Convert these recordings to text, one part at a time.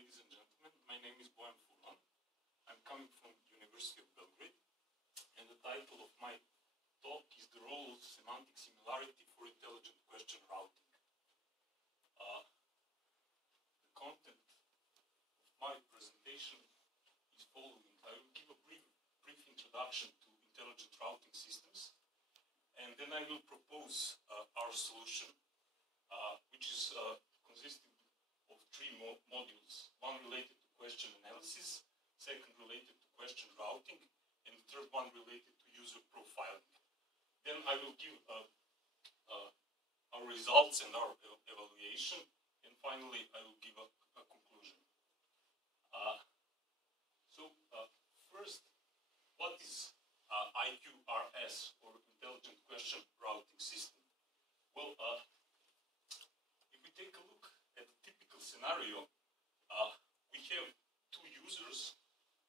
ladies and gentlemen. My name is Bojan Furlan. I'm coming from University of Belgrade, and the title of my talk is the role of semantic similarity for intelligent question routing. The content of my presentation is following. I will give a brief introduction to intelligent routing systems, and then I will propose our solution, which is consisting of three modules. One related to question analysis, second related to question routing, and the third one related to user profiling. Then I will give our results and our evaluation, and finally I will give a conclusion. First, what is IQRS, or Intelligent Question Routing System? Well, if we take a look at a typical scenario, we have two users.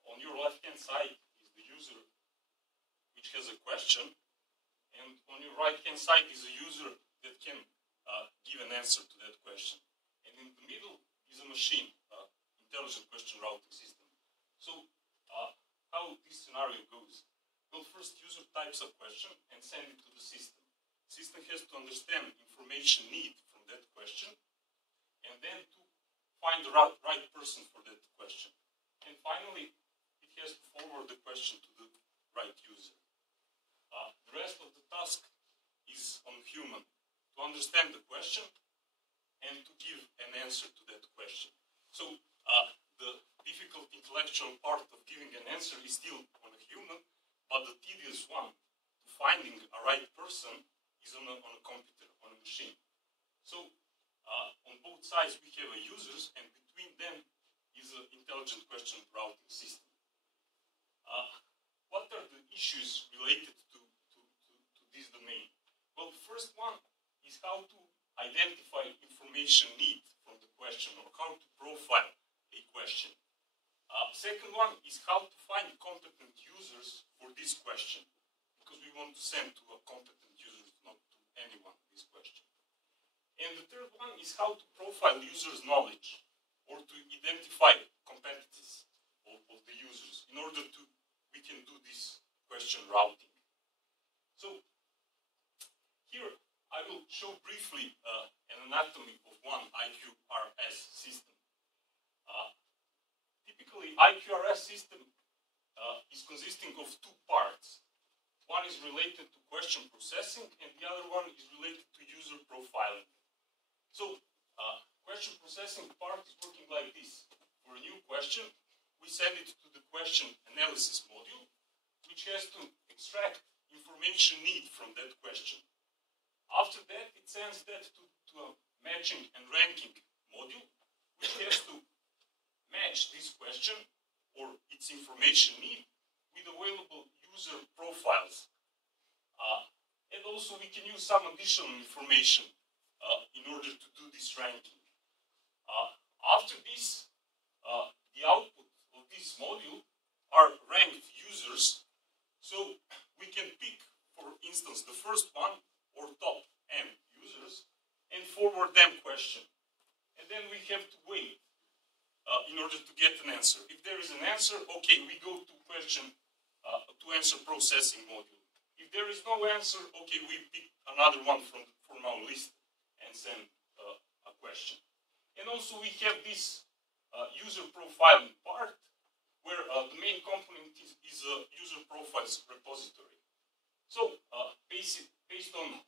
On your left-hand side is the user which has a question, and on your right-hand side is a user that can give an answer to that question. And in the middle is a machine, intelligent question routing system. So, how this scenario goes? Well, first user types a question and send it to the system. System has to understand information need from that question, and then to find the right person for that question. And finally, it has to forward the question to the right user. The rest of the task is on human, to understand the question and to give an answer to that question. So the difficult intellectual part of giving an answer is still on a human, but the tedious one, to finding a right person, is on a computer, on a machine. So on both sides we have users, and between them is an intelligent question routing system. What are the issues related to this domain? Well, the first one is how to identify information need from the question, or how to profile a question. Second one is how to find competent users for this question, because we want to send to a competent user, not to anyone, this question. And the third one is how to profile users' knowledge, or to identify competencies of the users, in order to we can do this question routing. So here I will show briefly an anatomy of one IQRS system. Typically, IQRS system is consisting of two parts. One is related to question processing, and the other one is related to user profiling. So, question processing part is working like this. For a new question, we send it to the question analysis module, which has to extract information need from that question. After that, it sends that to a matching and ranking module, which has to match this question or its information need with available user profiles. And also we can use some additional information in order to do this ranking. After this, the output of this module are ranked users. So we can pick, for instance, the first one or top N users and forward them question. And then we have to wait in order to get an answer. If there is an answer, okay, we go to question to answer processing module. If there is no answer, okay, we pick another one from our list and send a question. And also we have this user profiling part, where the main component is a user profiles repository. So based on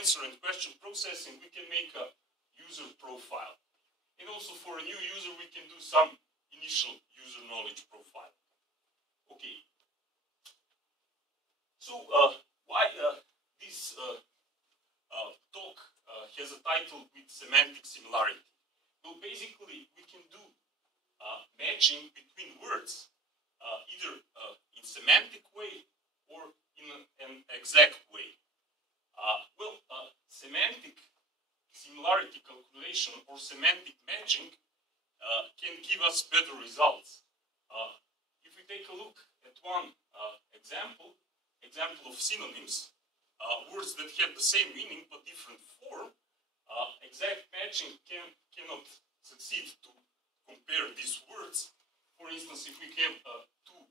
answer and question processing, we can make a user profile. And also for a new user, we can do some initial user knowledge profile. Okay. So why this talk has a title with semantic similarity? Well, basically, we can do matching between words, either in semantic way or in an exact way. Semantic similarity calculation or semantic matching can give us better results. If we take a look at one example of synonyms, words that have the same meaning but different form, exact matching cannot succeed to compare these words. For instance, if we have two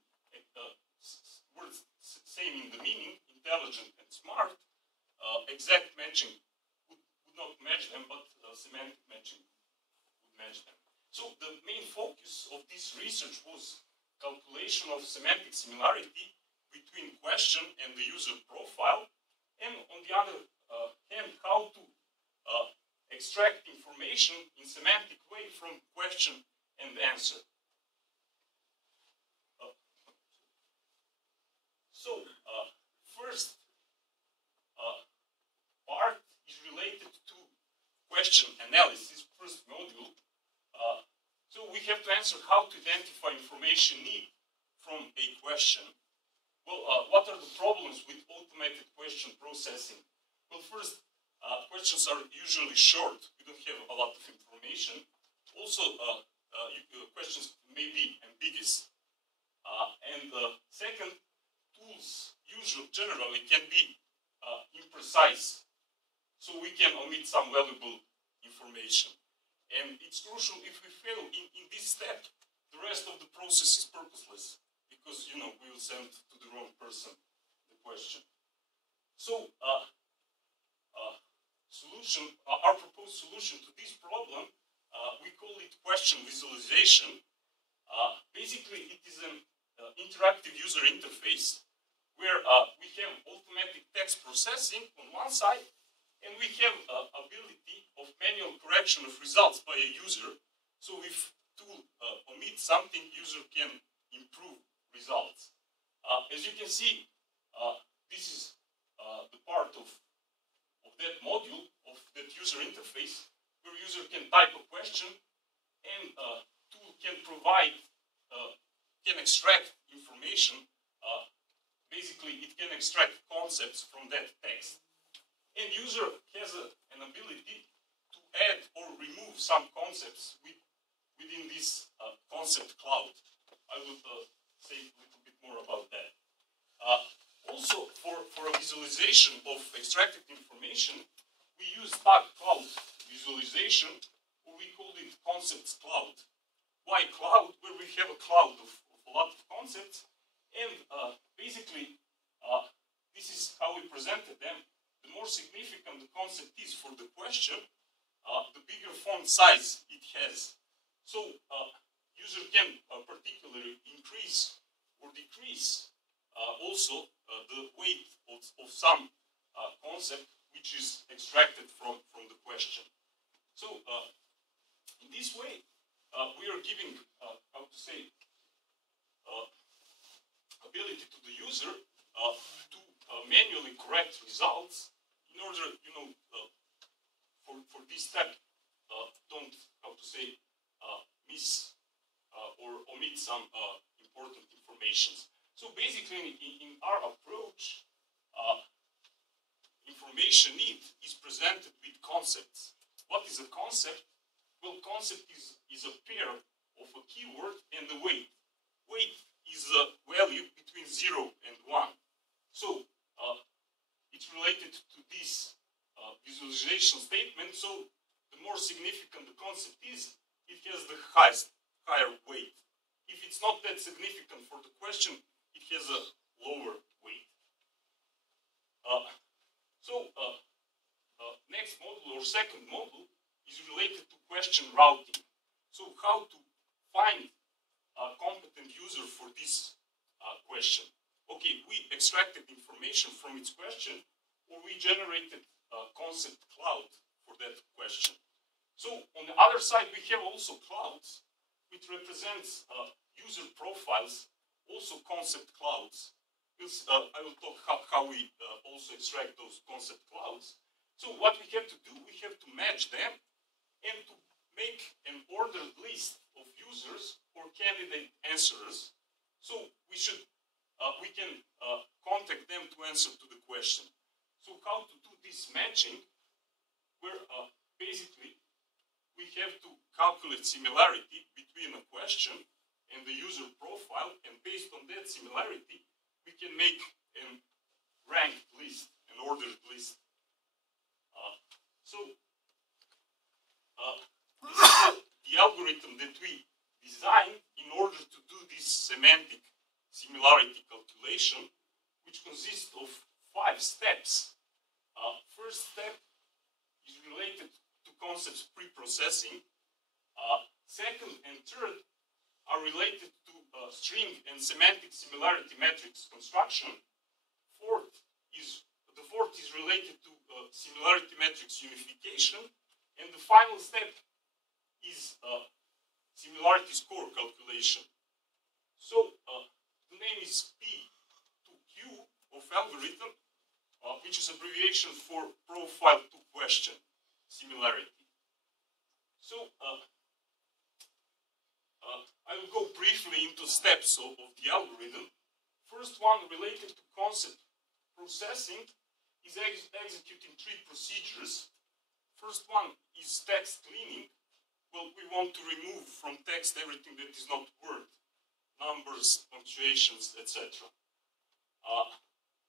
words same in the meaning, intelligent and smart, exact matching would not match them, but semantic matching would match them. So the main focus of this research was calculation of semantic similarity between question and the user profile, and on the other hand, how to extract information in semantic way from question and answer. So, first part is related to question analysis, first module. So we have to answer how to identify information need from a question. Well, what are the problems with automated question processing? Well, first, questions are usually short. We don't have a lot of information. Also, questions may be ambiguous. And second, tools generally can be imprecise. So we can omit some valuable information. And it's crucial if we fail in this step, the rest of the process is purposeless because, you know, we will send to the wrong person the question. So, our proposed solution to this problem, we call it question visualization. Basically, it is an interactive user interface where we have automatic text processing on one side, and we have ability of manual correction of results by a user. So if tool omits something, user can improve results. As you can see, this is the part of that module, of that user interface, where user can type a question and tool can provide, can extract information. Basically, it can extract concepts from that text. And user has an ability to add or remove some concepts within this concept cloud. I will say a little bit more about that. Also, for a visualization of extracted information, we use tag cloud visualization, or we call it concepts cloud. Why cloud? Where we have a cloud of a lot of concepts, and basically, this is how we presented them. The more significant the concept is for the question, the bigger font size it has. So, user can particularly increase or decrease also the weight of some concept which is extracted from the question. So, in this way, we are giving, how to say, ability to the user to manually correct results in order, you know, for this step, don't, how to say, miss or omit some important information. So basically, in our approach, information need is presented with concepts. What is a concept? Well, concept is a pair of a keyword and the weight. Weight is a value between 0 and 1. So, it's related to this visualization statement. So, the more significant the concept is, it has the higher weight. If it's not that significant for the question, it has a lower weight. Next module or second module is related to question routing. So how to find a competent user for this question. Okay, we extracted information from its question, or we generated a concept cloud for that question. So on the other side, we have also clouds, which represents user profiles, also concept clouds. I will talk how we also extract those concept clouds. So what we have to do, we have to match them and to make an ordered list of users or candidate answers. So we can contact them to answer to the question. So how to do this matching, where basically we have to calculate similarity between a question and the user profile, and based on that similarity, we can make a ranked list, an ordered list. This is the algorithm that we semantic similarity calculation, which consists of 5 steps. First step is related to concepts pre-processing. Second and third are related to string and semantic similarity matrix construction. The fourth is related to similarity matrix unification. And the final step is similarity score calculation. So the name is P to Q of algorithm, which is abbreviation for profile to question similarity. So I will go briefly into steps of the algorithm. First one, related to concept processing, is executing 3 procedures. First one is text cleaning. Well, we want to remove from text everything that is not word, numbers, punctuations, etc.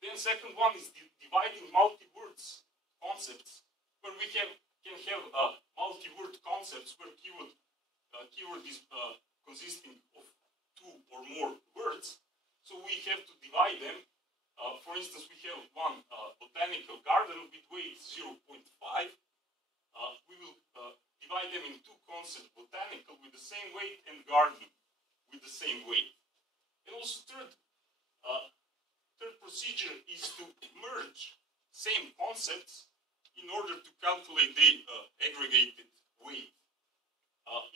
Then second one is dividing multi-words concepts, where we can have multi-word concepts where keyword is consisting of 2 or more words. So we have to divide them. For instance, we have one botanical garden with weight 0.5. We will divide them in 2 concepts, botanical with the same weight and garden with the same weight. And also third procedure is to merge same concepts in order to calculate the aggregated weight.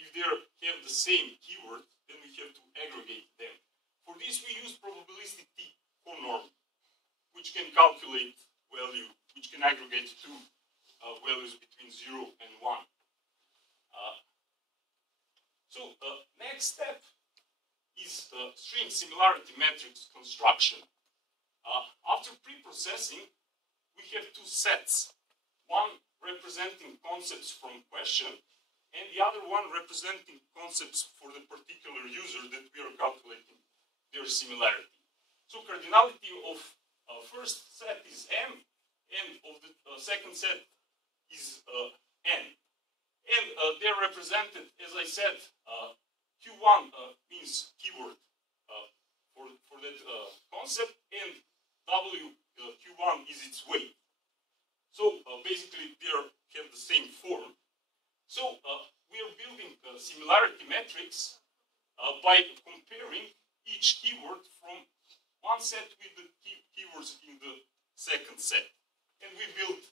If they have the same keyword, then we have to aggregate them. For this, we use probabilistic T-conorm, which can calculate value, which can aggregate 2 values between 0 and 1. So next step is string similarity matrix construction. After pre-processing, we have 2 sets. One representing concepts from question, and the other one representing concepts for the particular user that we are calculating their similarity. So cardinality of first set is M, and of the second set is N. And they're represented, as I said, Q1 means keyword for that concept, and Q1 is its weight. So basically, they have the same form. So we are building a similarity matrix by comparing each keyword from one set with the keywords in the second set. And we build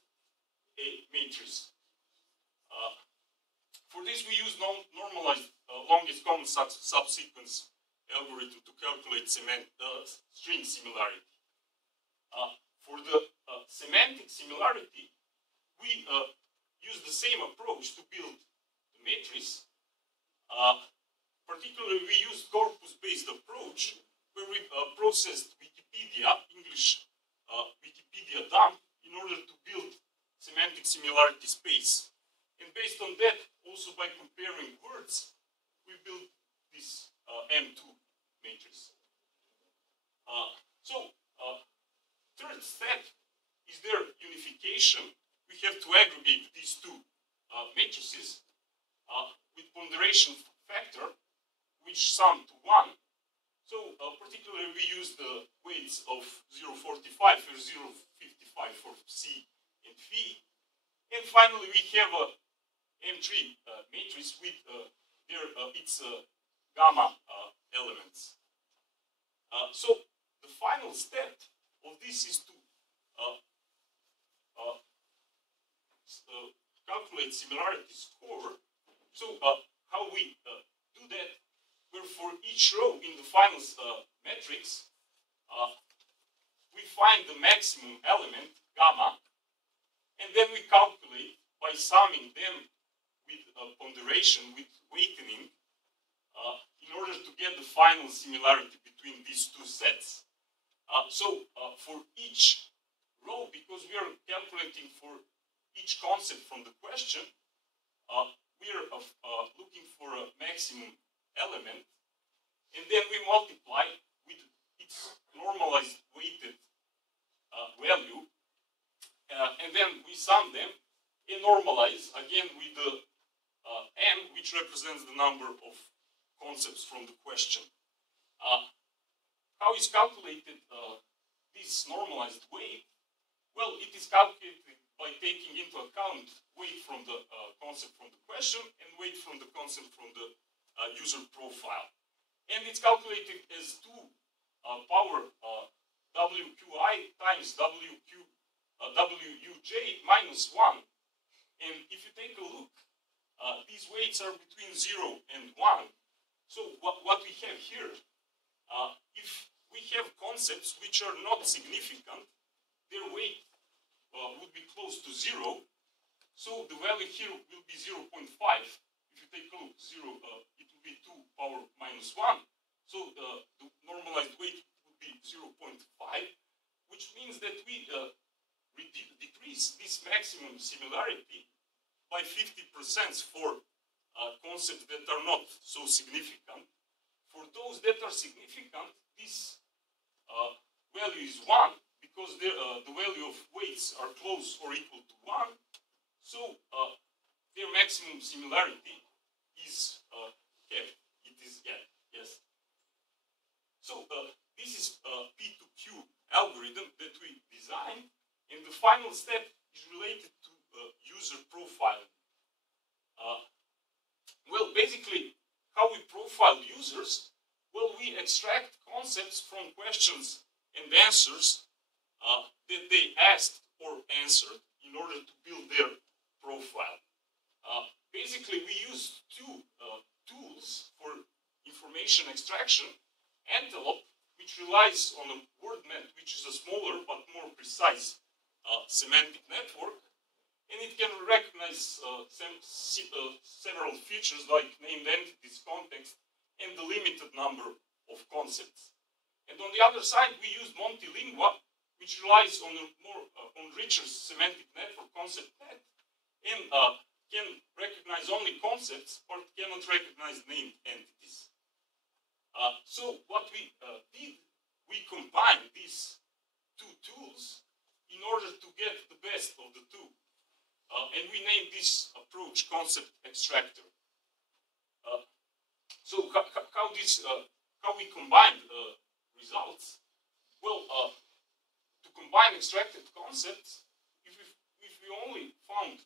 a matrix. For this, we use normalized longest common subsequence algorithm to calculate string similarity. For the semantic similarity, we use the same approach to build the matrix. Particularly, we used corpus-based approach, where we processed Wikipedia, English Wikipedia dump, in order to build semantic similarity space. And based on that, also by comparing words, we built this M2 matrix. Third step is their unification. We have to aggregate these 2 matrices with ponderation factor, which sum to 1. So particularly, we use the weights of 0.45 or 0.55 for C and phi. And finally, we have a M3 matrix with its gamma elements. So the final step of this is to calculate similarity score. So how we do that? Where for each row in the final matrix, we find the maximum element, gamma, and then we calculate by summing them with ponderation, with weighting, in order to get the final similarity between these 2 sets. For each row, because we are calculating for each concept from the question, we are looking for a maximum element, and then we multiply with its normalized weighted value, and then we sum them and normalize again with the M, which represents the number of concepts from the question. How is calculated this normalized weight? Well, it is calculated by taking into account weight from the concept from the question and weight from the concept from the user profile. And it's calculated as 2 power WQI times WUJ minus 1. And if you take a look, these weights are between 0 and 1. So what we have here, if we have concepts which are not significant, their weight would be close to 0. So the value here will be 0.5. If you take a look, 0, it will be 2 power minus 1. So the normalized weight would be 0.5, which means that we decrease this maximum similarity by 50% for concepts that are not so significant. For those that are significant, this value is 1 because the value of weights are close or equal to 1. So their maximum similarity is kept. It is yes. So this is P2Q algorithm that we designed, and the final step is related to user profiling. Well, basically, how we profile users? Well, we extract concepts from questions and answers that they asked or answered in order to build their profile. Basically, we use 2 tools for information extraction. Antelope, which relies on a WordNet, which is a smaller but more precise semantic network, and it can recognize several features like named entities, context, and the limited number of concepts. And on the other side, we use multilingua, which relies on a more richer semantic network, ConceptNet, and can recognize only concepts but cannot recognize named entities. So what we did, we combined these 2 tools in order to get the best of the 2. And we named this approach Concept Extractor. So how we combined results? Well, to combine extracted concepts, if we only found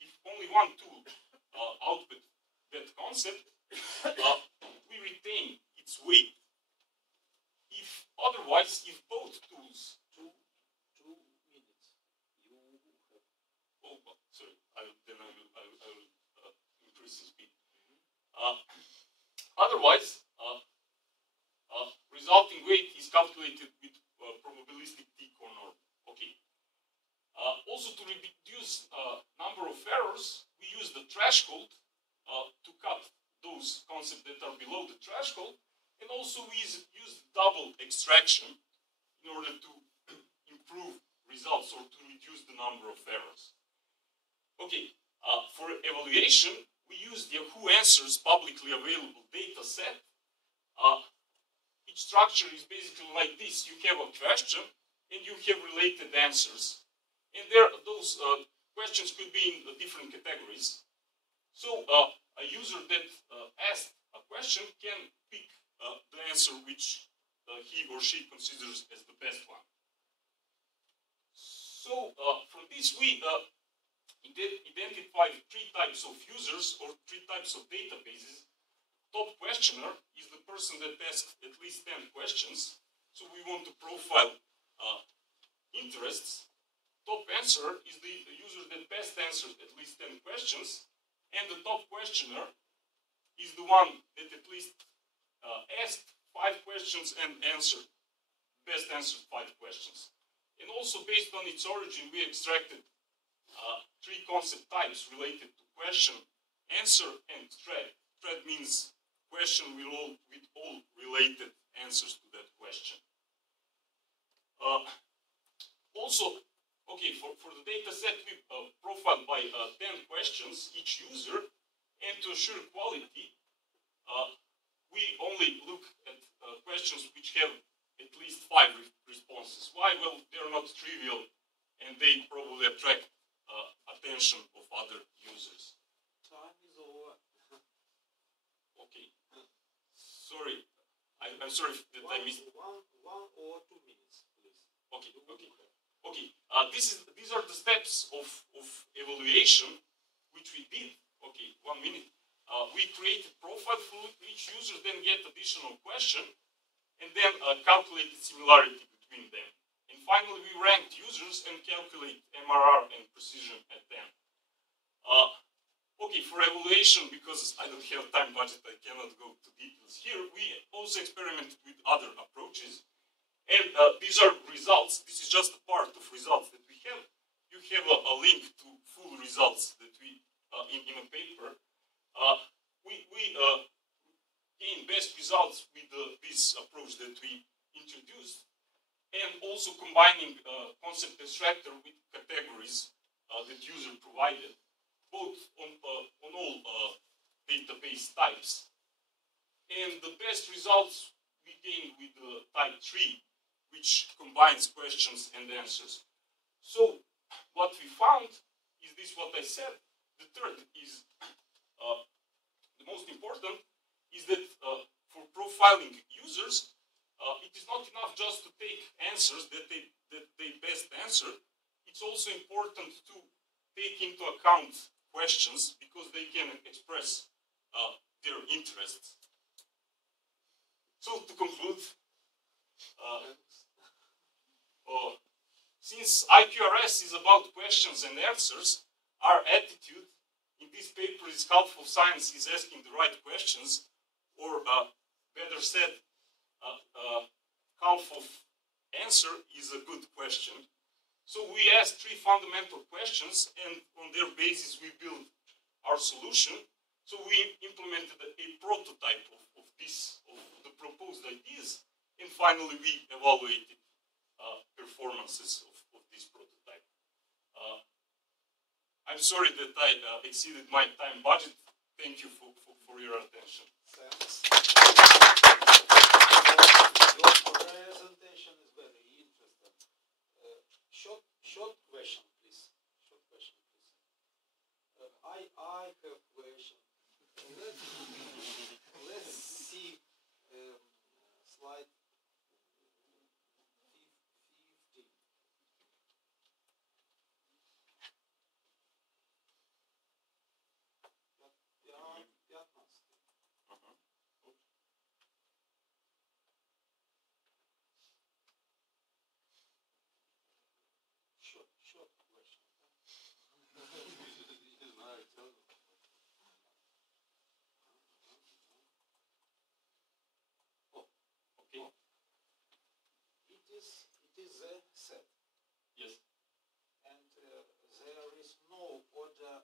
if only one tool output that concept, we retain its weight. If otherwise, if both tools, 2 minutes, you have. Oh, sorry. I will increase the speed. Otherwise, resulting weight is calculated with probabilistic t-corner. Okay. Also, to reduce number of errors, we use the threshold to cut those concepts that are below the threshold, and also we use double extraction in order to improve results or to reduce the number of errors. Okay, for evaluation, we use Yahoo Answers publicly available data set. Each structure is basically like this. You have a question and you have related answers. And those questions could be in different categories. So a user that asked a question can pick the answer which he or she considers as the best one. So from this we identify 3 types of users or 3 types of databases. Top questioner is the person that asked at least 10 questions. So we want to profile interests. Top answerer is the user that best answered at least 10 questions. And the top questioner is the one that at least asked 5 questions and best answered 5 questions. And also based on its origin, we extracted 3 concept types related to question, answer, and thread. Thread means question with all related answers to that question. Also, okay, for the data set, we profiled by 10 questions each user, and to assure quality, we only look at questions which have at least 5 responses. Why? Well, they're not trivial, and they probably attract attention of other users. Time is over. Okay. Sorry. I'm sorry that I missed. One or 2 minutes, please. Okay, okay, okay. These are the steps of evaluation which we did. Okay, 1 minute. We created profile for each user, then get additional question, and then calculated similarity between them. And finally, we ranked users and calculate MRR and precision at them. Okay, for evaluation, because I don't have time budget, I cannot go to details here. We also experimented with other approaches. And these are results. This is just a part of results that we have. You have a link to full results that we, in a paper. We gain best results with this approach that we introduced. And also combining concept extractor with categories that user provided, both on all database types. And the best results we gain with type 3, which combines questions and answers. So what we found is this what I said. The third is the most important is that for profiling users, it is not enough just to take answers that they best answer. It's also important to take into account questions because they can express their interests. So to conclude, since IQRS is about questions and answers, our attitude in this paper is half of science is asking the right questions, or better said, half of answer is a good question. So we asked 3 fundamental questions, and on their basis we built our solution. So we implemented a prototype of the proposed ideas, and finally we evaluated performances of this prototype. I'm sorry that I exceeded my time budget. Thank you for your attention. Thanks. Your presentation is very interesting. Short question, please. Short question, please. I have question. Let's see slide 15. Short question. Okay. It is a set. Yes. And there is no order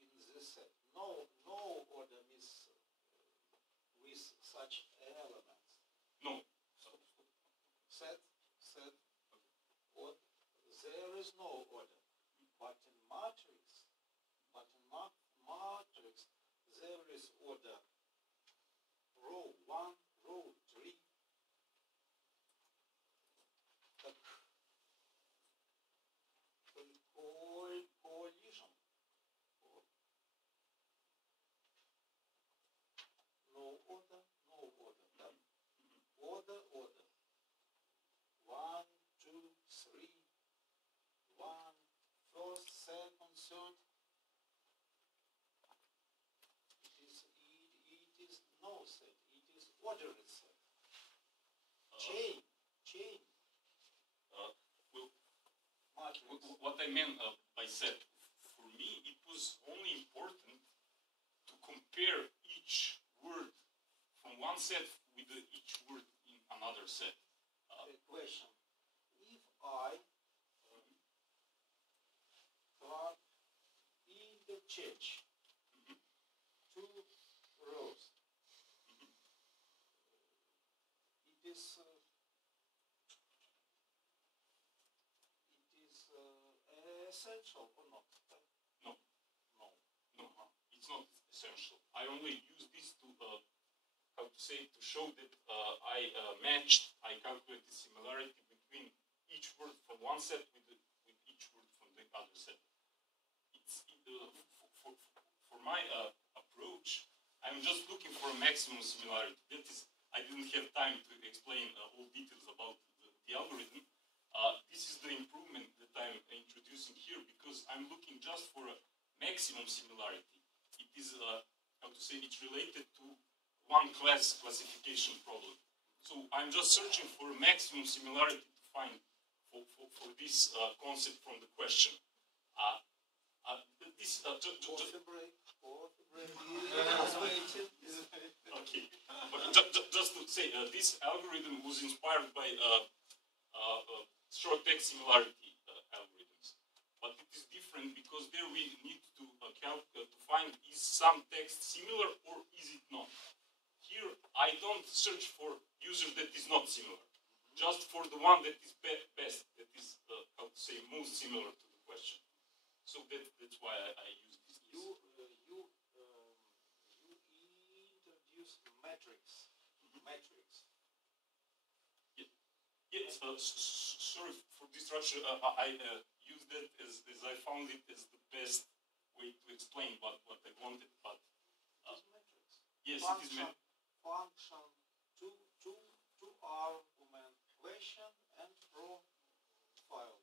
in this set. No order is with such elements. No. Set. Or there is no order. But in matrix, there is order. Row 1, row 3. Collision. No order. Order. 1, 2, 3. 1, first, second, third. It is no set. It is ordered set. Chain. What I meant by set, for me, it was only important to compare each word from one set with each word in another set. Question. If I interchange 2 rows, it is essential or not? No, it's not essential. I only use this to, to show that I calculated similarity between each word from one set with each word from the other set. For my approach, I'm just looking for a maximum similarity. That is, I didn't have time to explain all details about the algorithm. This is the improvement that I'm introducing here because I'm looking just for a maximum similarity. It is, how to say, it's related to one class classification problem. So I'm just searching for a maximum similarity to find for this concept from the question. This okay, but just to say, this algorithm was inspired by short text similarity algorithms, but it is different because there we need to find is some text similar or is it not. Here I don't search for user that is not similar, just for the one that is best, that is how to say most similar to the question. So that's why I use this. You introduce matrix. Matrix. Yes, sorry for this structure. I used that as I found it as the best way to explain what I wanted. But matrix. Yes, function, it is matrix. Function two argument question and profile.